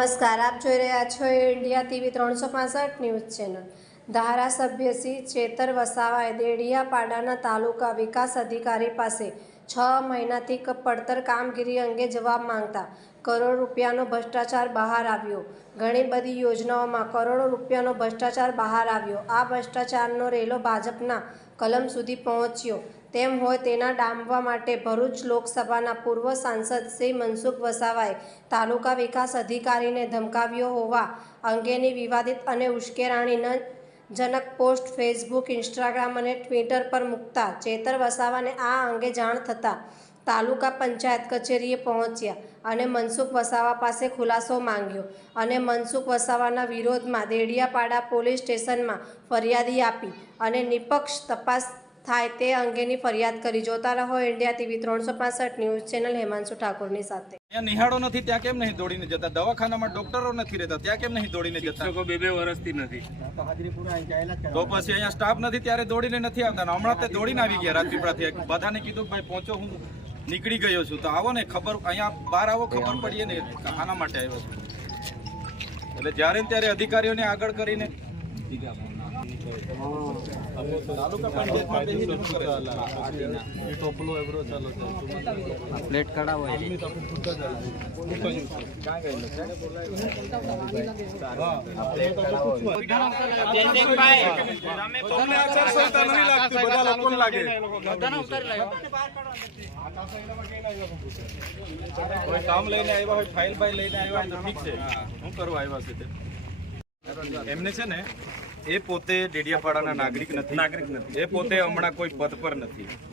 નમસ્કાર, આપ જોઈ રહ્યા છો ઇન્ડિયા ટીવી ત્રણસો પાસઠ ન્યૂઝ ચેનલ. ધારાસભ્ય શ્રી ચેતર વસાવાએ દેડિયાપાડાના તાલુકા વિકાસ અધિકારી પાસે છ મહિનાથી પડતર કામગીરી અંગે જવાબ માંગતા કરોડ રૂપિયાનો ભ્રષ્ટાચાર બહાર આવ્યો. ઘણી બધી યોજનાઓમાં કરોડો રૂપિયાનો ભ્રષ્ટાચાર બહાર આવ્યો. આ ભ્રષ્ટાચારનો રેલો ભાજપના કલમ સુધી પહોંચ્યો. તેમ હોય તેના ડામવા માટે ભરૂચ લોકસભાના પૂર્વ સાંસદ શ્રી મનસુખ વસાવાએ તાલુકા વિકાસ અધિકારીને ધમકાવ્યો હોવા અંગેની વિવાદિત અને ઉશ્કેરાણીના જનક પોસ્ટ ફેસબુક, ઇન્સ્ટાગ્રામ અને ટ્વિટર પર મૂકતા ચેતર વસાવાને આ અંગે જાણ થતાં તાલુકા પંચાયત કચેરીએ પહોંચ્યા અને મનસુખ વસાવા પાસે ખુલાસો માંગ્યો અને મનસુખ વસાવાના વિરોધમાં દેડિયાપાડા પોલીસ સ્ટેશનમાં ફરિયાદી આપી અને નિપક્ષ તપાસ થાય તે અંગેની ફરિયાદ કરી. જોતા રહો ઇન્ડિયા ટીવી ત્રણસો પાસઠ ન્યૂઝ ચેનલ હેમાંશુ ઠાકોરની સાથે. ત્યાં નિહાળો નથી ત્યાં કેમ નહીં દોડીને જતા? દવાખાનામાં ડોક્ટરો નથી રહેતા ત્યાં કેમ નહીં દોડીને જતા? બે બે વર્ષથી નથી. તો પછી અહીંયા સ્ટાફ નથી ત્યારે દોડીને નથી આવતા. હમણાં તે દોડીને આવી ગયા રાજપીપળાથી બધાને કીધું ભાઈ પહોંચો હું નીકળી ગયો છું. તો આવો ને ખબર અહીંયા બહાર આવો ખબર પડીએ ને. આના માટે આવ્યો છું. એટલે જ્યારે ત્યારે અધિકારીઓને આગળ કરીને કોઈ કામ લઈને આવ્યા હોય ફાઇલ લઈને આવ્યા હોય તો ઠીક છે. શું કરવા આવ્યા છે એમને છે ને એ પોતે ડેડિયાપાડાના નાગરિક નથી. નાગરિક નથી. એ પોતે હમણાં કોઈ પદ પર નથી.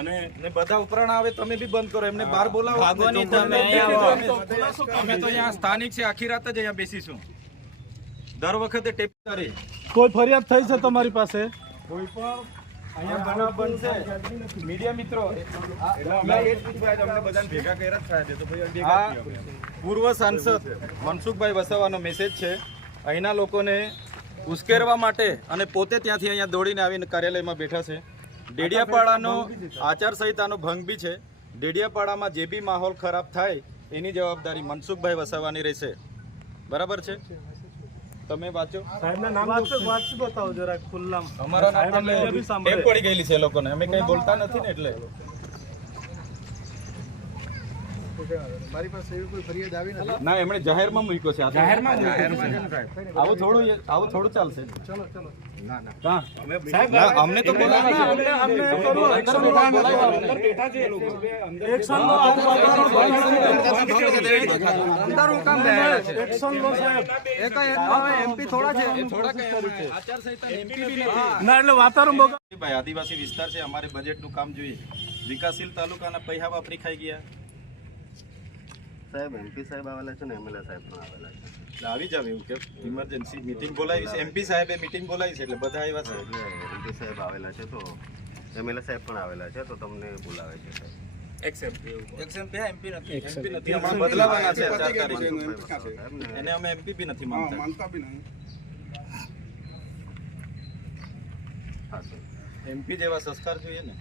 અને બધા ઉપરાણ આવે તમે બી બંધ કરો એમને બહાર બોલાવો. ચોખવટ કરો. અમે તો અહીંયા સ્થાનિક છે આખી રાત જ અહીંયા બેસીશું દર વખતે ટેપ કોઈ ફરિયાદ થઈ છે તમારી પાસે? કોઈ પણ અહીંયા બનાવ બનશે મીડિયા મિત્રો આ એ જ પૂછવા અમને બધાને ભેગા કર્યા જ થાય છે તો ભાઈ પૂર્વ સાંસદ મનસુખભાઈ વસાવાનો મેસેજ છે. અહીંના લોકોને ઉશ્કેરવા માટે અને પોતે ત્યાંથી અહીંયા દોડીને આવીને કાર્યાલયમાં બેઠા છે. ડેડિયાપાડાનો આચારસંહિતાનો ભંગ બી છે. ડેડિયાપાડામાં જે બી માહોલ ખરાબ થાય એની જવાબદારી મનસુખભાઈ વસાવાની રહેશે. બરાબર છે? તમે વાંચો. બતાવો જરા ખુલ્લામાં. અમારા નામ પડી ગયેલી છે એ લોકોને. અમે કઈ બોલતા નથી ને એટલે. ના એમણે જાહેરમાં મૂક્યો છે. આવું થોડું આવું થોડું ચાલશે. ચલો ના, અમને તો. ના આદિવાસી વિસ્તાર છે અમારે બજેટનું કામ જોઈએ વિકાસશીલ તાલુકાના પૈસા વાપરી ખાઈ ગયા સાહેબ એમપી સાહેબ આવેલા છે ને એમએલએ સાહેબ પણ આવેલા છે એટલે આવી જાવ એવું કે ઇમરજન્સી મીટિંગ બોલાવી છે એમપી સાહેબે મીટિંગ બોલાવી છે એટલે બધા આવ્યા છે. એમપી સાહેબ આવેલા છે તો એમએલએ સાહેબ પણ આવેલા છે તો તમને બોલાવે છે એમપી જેવા સંસ્કાર જોઈએ ને.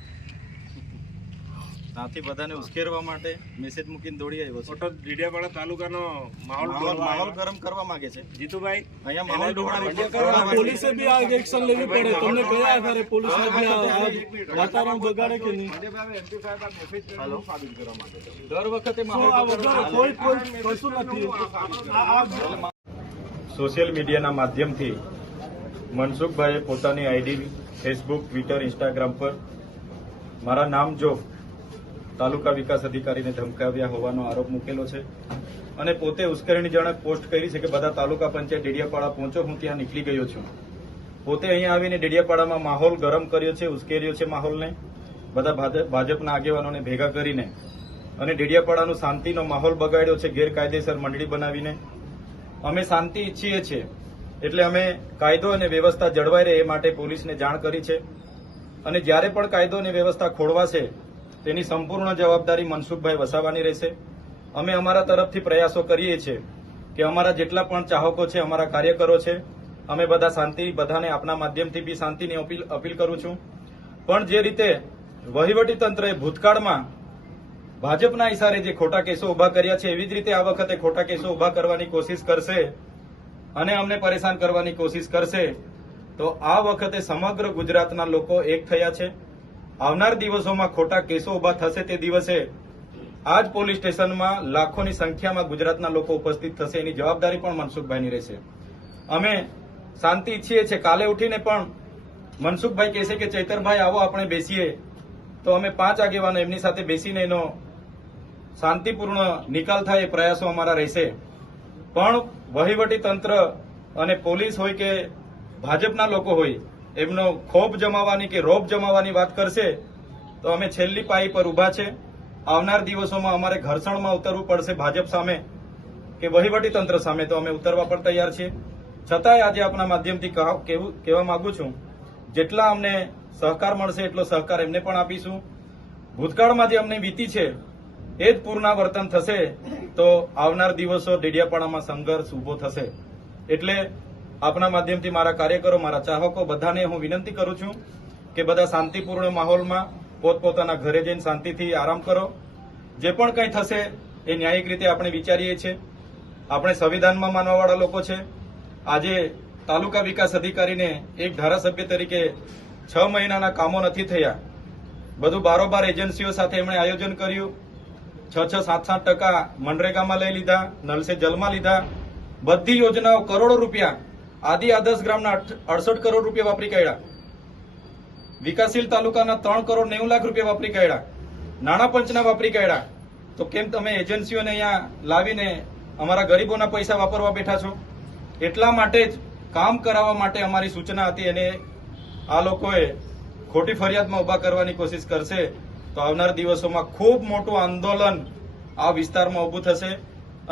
ત્યાંથી બધાને ઉશ્કેરવા માટે મેસેજ મૂકીને દોડી આવ્યો છે. ફોટો ડીડિયાપાડા તાલુકાનો માહોલ માહોલ ગરમ કરવા માંગે છે. જીતુભાઈ અહીંયા માહોલ ડોળાવી પોલીસે બી આ એક્શન લેવી પડે. તમને કયા આધારે પોલીસને બી આ- આ વાતાવરણ બગાડે કે નહીં? દર વખતે માહોલ કોઈ કોઈ કશું નથી. સોશિયલ મીડિયાના માધ્યમથી મનસુખભાઈએ પોતાની આઈડી ફેસબુક ટ્વિટર ઇન્સ્ટાગ્રામ પર મારા નામ જો તાલુકા વિકાસ અધિકારીને ધમકાવ્યા હોવાનો આરોપ મૂકેલો છે. અને પોતે ઉશ્કેરણીજનક પોસ્ટ કરી છે કે બધા તાલુકા પંચાયત ડેડિયાપાડા પહોંચો, હું ત્યાં નીકળી ગયો છું. પોતે અહીંયા આવીને ડેડિયાપાડામાં માહોલ ગરમ કર્યો છે, ઉશ્કેર્યો છે માહોલને. બધા ભાજપ- ભાજપના આગેવાનોને ભેગા કરીને અને ડેડિયાપાડાનો શાંતિનો માહોલ બગાડ્યો છે ગેરકાયદેસર મંડળી બનાવીને. અમે શાંતિ ઈચ્છીએ છીએ, એટલે અમે કાયદો અને વ્યવસ્થા જળવાઈ રહે એ માટે પોલીસને જાણ કરી છે. અને જ્યારે પણ કાયદો અને વ્યવસ્થા ખોળવાશે તેની સંપૂર્ણ જવાબદારી મનસુખભાઈ વસાવાની રહેશે. અમે અમારા તરફથી પ્રયાસો કરીએ છીએ કે અમારા જેટલા પણ ચાહકો છે, અમારા કાર્યકરો છે, અમે બધા શાંતિ, બધાને આપના માધ્યમથી બી શાંતિની અપીલ અપીલ કરું છું. પણ જે રીતે વહીવટી તંત્રએ ભૂતકાળમાં ભાજપના ઇશારે જે ખોટા કેસો ઊભા કર્યા છે, એવી જ રીતે આ વખતે ખોટા કેસો ઊભા કરવાની કોશિશ કરશે અને અમને પરેશાન કરવાની કોશિશ કરશે, તો આ વખતે સમગ્ર ગુજરાતના લોકો એક થયા છે. આવનાર દિવસોમાં ખોટા કેસો ઊભા થશે તે દિવસે આ જ પોલીસ સ્ટેશનમાં લાખોની સંખ્યામાં ગુજરાતના લોકો ઉપસ્થિત થશે. એની જવાબદારી પણ મનસુખભાઈની રહેશે. અમે શાંતિ ઈચ્છીએ છીએ. કાલે ઉઠીને પણ મનસુખભાઈ કહેશે કે, ચૈતરભાઈ, આવો આપણે બેસીએ. તો અમે પાંચ આગેવાનો એમની સાથે બેસીને એનો શાંતિપૂર્ણ નિકાલ થાય એ પ્રયાસો અમારા રહેશે. પણ વહીવટી તંત્ર અને પોલીસ હોય કે ભાજપના લોકો હોય એમનો ખોફ જમાવવાની કે રોપ જમાવાની વાત કરશે, તો અમે છેલ્લી પાઈ પર ઊભા છે. આવનાર દિવસોમાં અમારે ઘર્ષણમાં ઉતરવું પડશે ભાજપ સામે કે વહીવટી તંત્ર સામે, તો અમે ઉતરવા પણ તૈયાર છીએ. છતાંય આજે આપણા માધ્યમથી કહા- કહેવા માંગુ છું, જેટલા અમને સહકાર મળશે એટલો સહકાર એમને પણ આપીશું. ભૂતકાળમાં જે અમને વીતી છે, એ જ પુનરાવર્તન થશે, તો આવનાર દિવસો ડેડિયાપાડામાં સંઘર્ષ ઊભો થશે. એટલે આપના માધ્યમથી મારા કાર્યકરો, મારા ચાહકો બધાને હું વિનંતી કરું છું કે બધા શાંતિપૂર્ણ માહોલમાં પોતપોતાના ઘરે જઈને શાંતિથી આરામ કરો. જે પણ કંઈ થશે એ ન્યાયિક રીતે આપણે વિચારીએ છીએ. આપણે સંવિધાનમાં માનવાવાળા લોકો છે. આજે તાલુકા વિકાસ અધિકારીને એક ધારાસભ્ય તરીકે છ મહિનાના કામો નથી થયા. બધું બારોબાર એજન્સીઓ સાથે એમણે આયોજન કર્યું. છ છ, સાત સાત ટકા મનરેગામાં લઈ લીધા, નલસે જલમાં લીધા. બધી યોજનાઓ કરોડો રૂપિયા આદિ આદર્શ ગ્રામના અડસઠ કરોડ રૂપિયા વાપરી કાઢ્યા. વિકાસશીલ તાલુકાના ત્રણ કરોડ નેવું લાખ રૂપિયા વાપરી કાઢ્યા. નાણાં પંચના વાપરી કાઢ્યા. તો કેમ તમે એજન્સીઓને અહીંયા લાવીને અમારા ગરીબોના પૈસા વાપરવા બેઠા છો? એટલા માટે જ કામ કરાવવા માટે અમારી સૂચના હતી અને આ લોકોએ ખોટી ફરિયાદમાં ઊભા કરવાની કોશિશ કરશે તો આવનાર દિવસોમાં ખૂબ મોટું આંદોલન આ વિસ્તારમાં ઊભું થશે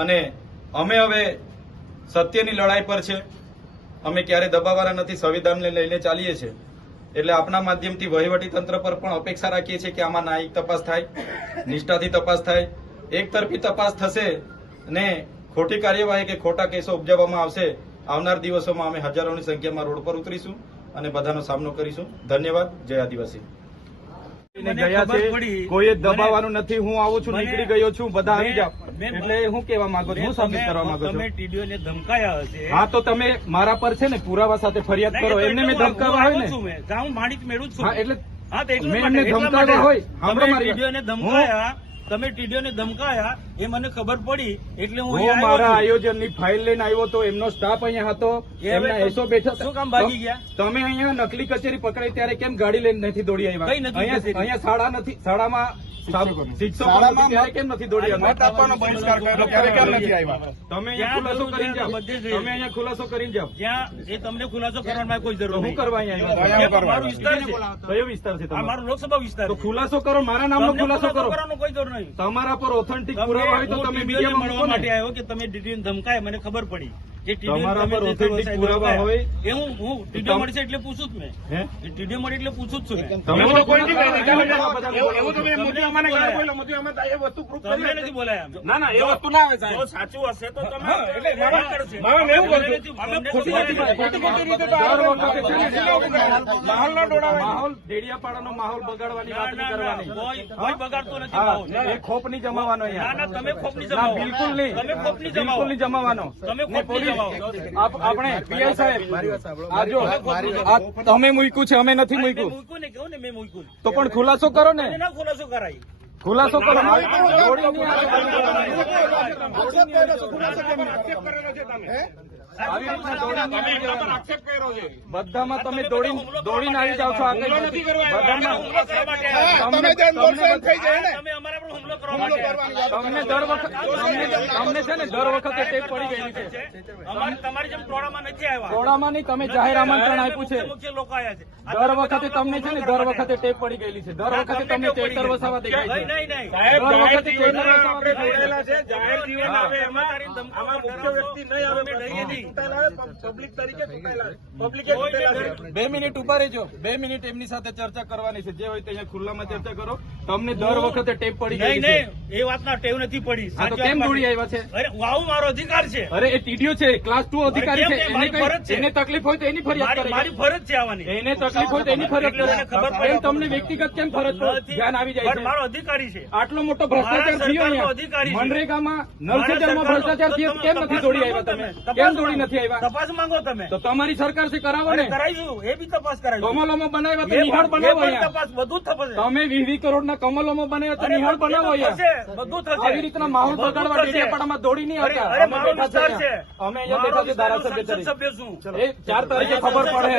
અને અમે હવે સત્યની લડાઈ પર છે. અમે ક્યારે દબાવવાના નથી, સંવિધાનને લઈને ચાલીએ છીએ. એટલે આપના માધ્યમથી વહીવટી તંત્ર પર પણ અપેક્ષા રાખીએ છીએ કે આમાં ન્યાયિક તપાસ થાય, નિષ્ઠાથી તપાસ થાય. એક તરફી તપાસ થશે ને ખોટી કાર્યવાહી કે ખોટા કેસો ઉપજાવવામાં આવશે, આવનાર દિવસોમાં અમે હજારોની સંખ્યામાં રોડ પર ઉતરીશું અને બધાનો સામનો કરીશું. ધન્યવાદ. જય આદિવાસી. ગયા છે. કોઈ દબાવવાનું નથી હું આવું છું નીકળી ગયો છું બધા આવી જાઓ. એટલે હું કેવા માંગુ છું હું સાબિત કરવા માંગુ તમે ટીડીઓ ને ધમકાયા હશે. હા તો તમે મારા પર છે ને પુરાવા સાથે ફરિયાદ કરો. એમને મેં ધમકાવા હોય ને. માણિક મેળવું છું. હા એટલે હા તો મેં એમને ધમકાવ્યા હોય. તમે મારી ધમકાયા. તમે ટીડીઓને ધમકાયા એ મને ખબર પડી એટલે હું મારા આયોજનની ફાઇલ લઈને આવ્યો તો એમનો સ્ટાફ અહીંયા હતો એમના એસો બેઠા શું કામ ભાગી ગયા? તમે અહીંયા નકલી કચેરી પકડાઈ ત્યારે કેમ ગાડી લઈને નથી દોડી આવ્યા? અહીંયા શાળા નથી શાળામાં શિક્ષકો નથી. ત્યારે કેમ નથી દોડી આવ્યા? તમે ખુલાસો કરીને જાઓ. તમે અહીંયા ખુલાસો કરીને જાઓ. જ્યાં એ તમને ખુલાસો કરવાની કોઈ જરૂર હું કરવા અહીંયા? આવ્યા? મારો વિસ્તાર છે. કયો વિસ્તાર છે તમારો? મારો લોકસભા વિસ્તાર છે. ખુલાસો કરો મારા નામનો ખુલાસો કરો. કોઈ જરૂર નહીં. તમારા પર ઓથેન્ટિક પુરાવા હોય તો તમે મીડિયામાં મળવા માટે આવ્યો કે તમે ડીડીઓને ધમકાય મને ખબર પડી. કે તમારા પર ઓથેન્ટિક પુરાવા હોય. એ હું હું ટીડીઓ મળશે એટલે પૂછું જ મેં. ટીડીઓ મળી એટલે પૂછું જ છું તમે તો કોઈ એવું- એવું તો મેં તમને મોદી. બોલ્યો, મોદી અમે એ વસ્તુ પ્રૂફ કરી નથી બોલાયા ના ના એ વસ્તુ ના આવે સાહેબ. જો સાચું હશે તો તમે એટલે મામા- કરશે. મામા મેં એવું નથી- અમે ખોટી ખોટી- ખોટી રીતે તો આ વખતે છે ને માહોલ ન દોડાવાય. માહોલ ડેડિયાપાડાનો માહોલ બગાડવાની વાત કરવાની. કોઈ કોઈ બગાડતો નથી એ ખોપ નહીં જમાવાનો ના અહીંયા તમે ખોપની ના જમાવો. બિલકુલ નહીં. તમે ખોપની બિલકુલ જમાવો નહીં જમાવાનો. તમે ને ખોપની જમાવો. આપણે પીઆઈ સાહેબ આજો તમે મૂક્યું છે અમે નથી મૂક્યું. મૂક્યું ને કહું ને મેં મૂક્યું તો પણ ખુલાસો કરો ને. ના ખુલાસો કરાય. ખુલાસો કરો. બધામાં તમે દોડી દોડીને આવી જાઓ છો આગળ. બધામાં તમને દર વખત તમને છે ને દર વખતે ટેપ પડી ગયેલી છે. તમારી જેમ ટોળામાં નથી આવ્યા. ટોળામાં નહીં તમે જાહેર આમંત્રણ આપ્યું છે. મુખ્ય લોકો આવ્યા છે. દર વખતે તમને છે ને દર વખતે ટેપ પડી ગયેલી છે. દર વખતે તમને ચેતર વસાવા દેખાય છે. નહીં નહીં. સાહેબ દર વખતે ચેતર વસાવા જોડાયેલા છે. જાહેર જીવન આવે એમાં આમાં મુખ્ય વ્યક્તિ નહીં આવે અમે નહીં. પબ્લિક તરીકે ચૂંટાયેલા પબ્લિકે ચૂંટેલા છે. બે મિનિટ ઊભા રહેજો. બે મિનિટ એમની સાથે ચર્ચા કરવાની છે. જે હોય તે અહીંયા ખુલ્લામાં ચર્ચા કરો. તમને દર વખતે ટેપ પડી ગઈ નહીં એ વાતના ટેવ નથી પડી. હા તો સાચી કેમ દોડી આવ્યા છે? અરે આવું મારો અધિકાર છે. અરે એ ટીડીઓ છે ક્લાસ ટુ અધિકારી છે? એને મારી ફરજ કઈ છે. એને તકલીફ હોય તો એની ફરિયાદ મારી ફરજ છે આવવાની. એને તકલીફ હોય તો એની ફરિયાદ ખબર પડે. તમને વ્યક્તિગત કેમ ફરજ ધ્યાન આવી જાય છે. મારો અધિકારી છે. આટલો મોટો ભ્રષ્ટાચાર થયો અધિકારી મનરેગામાં નલ મારા સે જલમાં સરકારનો- ભ્રષ્ટાચાર થયો કેમ નથી દોડી આવ્યા તમે. કેમ દોડી નથી આવ્યા? તપાસ માંગો તમે. તો તમારી સરકારથી કરાવો ને. કરાવીશું એ બી તપાસ કરાવી કમલોમાં બનાવ્યા તો નિહાળ બનાવો તપાસ બધું તમે વીસ કરોડના કમલોમાં બનાવ્યા તો નિહાળ બનાવો અહીંયા બધું થશે. આવી રીતના માહોલ બગાડવા ડેડિયાપાડામાં દોડી નહીં અરે અરે મારો વિસ્તાર છે. છે અમે અહીંયા બેઠા છે ધારાસભ્ય તરીકે. છું એ ચાર તારીખે ખબર પડે.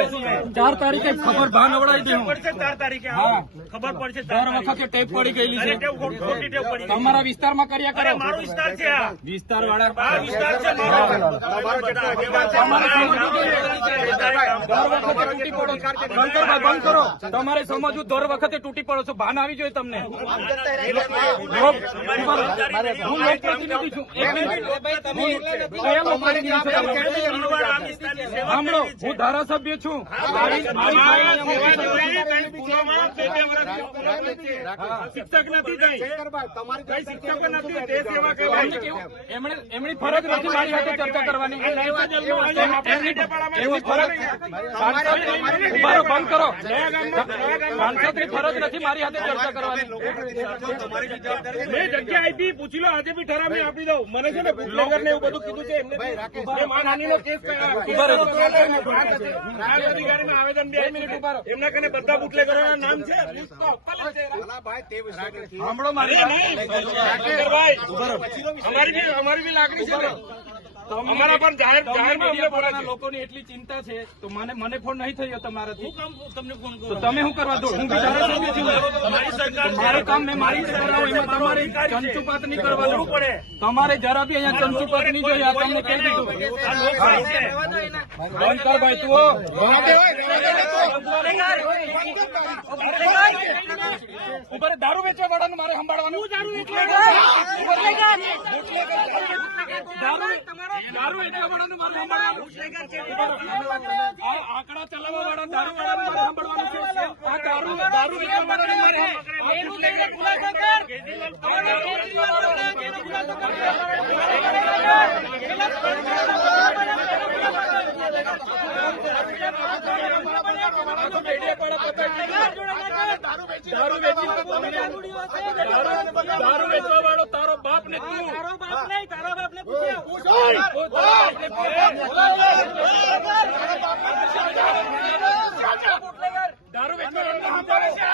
ચાર તારીખે ખબર ભાન અવડાવી દેવું પડશે ચાર તારીખે હા. ખબર પડશે ચાર દર વખતે ટેપ પડી ગયેલી છે. તમારા વિસ્તારમાં કર્યા કરે. મારો વિસ્તાર છે આ. વિસ્તાર વાળા વિસ્તાર છે તમારે સમજવું દર વખતે તૂટી પડો છો. ભાન આવી જોઈએ તમને. હું લોકપ્રતિનિધિ છું સાંભળો. હું ધારાસભ્ય છું. શિક્ષક નથી કઈ કઈ નથી તે સેવા? એમણે એમની ફરજ નથી મારી સાથે ચર્ચા કરવાની બંધ કરો સાંસદની ફરજ નથી મારી સાથે ચર્ચા કરવાની મેં જગ્યા આપી પૂછી લો આજે બી ઠરાવી આપી દઉં. મને છે ને બુટલેગર ને એવું બધું કીધું છે એમને મેં માનહાનિનો કેસ અધિકારીમાં આવેદન બે મિનિટ. ઊભા એમના કને બધા બુટલેગરોના નામ છે. સાંભળો મારી અમારી બી અમારી બી લાગણી છે ને. અમારા પણ જાહેર મીડિયા. લોકોની એટલી ચિંતા છે. તો મને મને ફોન નહીં થયો તમારાથી. તમને ફોન તો તમે શું કરવા દો? હું મારી. કામ મેં મારી કરાવું એમાં તમારે ચંચુપાત નહીં પડે. તમારે જરા બી અહીંયા ચંચુપાત નહીં જોઈએ આ તમને કહી દીધું. બંધ કર ભાઈ તું હો. ઉપર દારૂ વેચવા વાળાનું મારે સંભાળવાનું. દારૂ દારૂ વેચવા વાળાનું મારે સંભાળવાનું. આંકડા ચલાવવા વાળા દારૂ વાળાનું મારે સંભાળવાનું છે. આ દારૂ દારૂ વેચવા વાળાનું મારે ખુલાસો કર. દારૂ વેચી દારૂ વેચવા વાળો તારો બાપ ને તું તારો બાપ નહીં તારો બાપ ને દારૂ વેચવા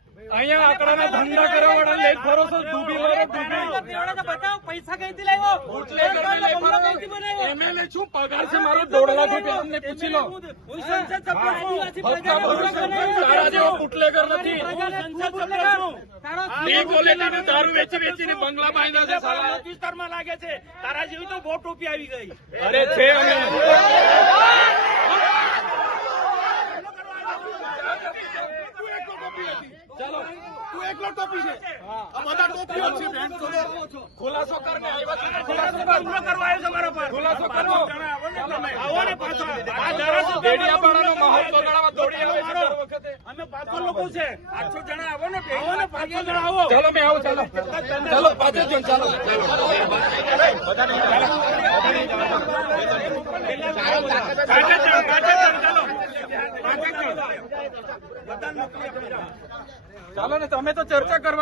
અહીંયા આંકડાના ધંધા કરવા લઈ ફરો છો ડૂબી મરો બુટલેગર ને લઈ ફરો એમએલએ શું પગાર છે મારો દોઢ લાખ રૂપિયા તમને પૂછી લો હપ્તા ભરું છું. તારા જેવો બુટલેગર નથી ડી ક્વોલિટી નું દારૂ વેચી વેચીને બંગલા બાંધ્યા છે સારા વિસ્તારમાં લાગે છે તારા જેવી તો બહુ ટોપી આવી ગઈ અરે છે અમે તું એકલો ટોપી છે. આ બધા ટોપીઓ છે બેન. ખુલાસો કરને આવ્યા છે. ખુલાસો કરવા આવ્યો છે મારા પર. ખુલાસો કરો. આવો ને પાછો. આ ધારાસભ્ય ડેડિયાપાડાનો માહોલ બગાડવા દોડી આવે. છે વખતે. અમે પાંચસો લોકો છે. પાંચસો જણા આવો ને. આવો ને પાંચસો જણા આવો. ચાલો મેં આવું ચાલો. ચાલો ચાલો. પાંચે જણ ચાલો. જણ ચાલો ને તમે તો ચર્ચા કરવા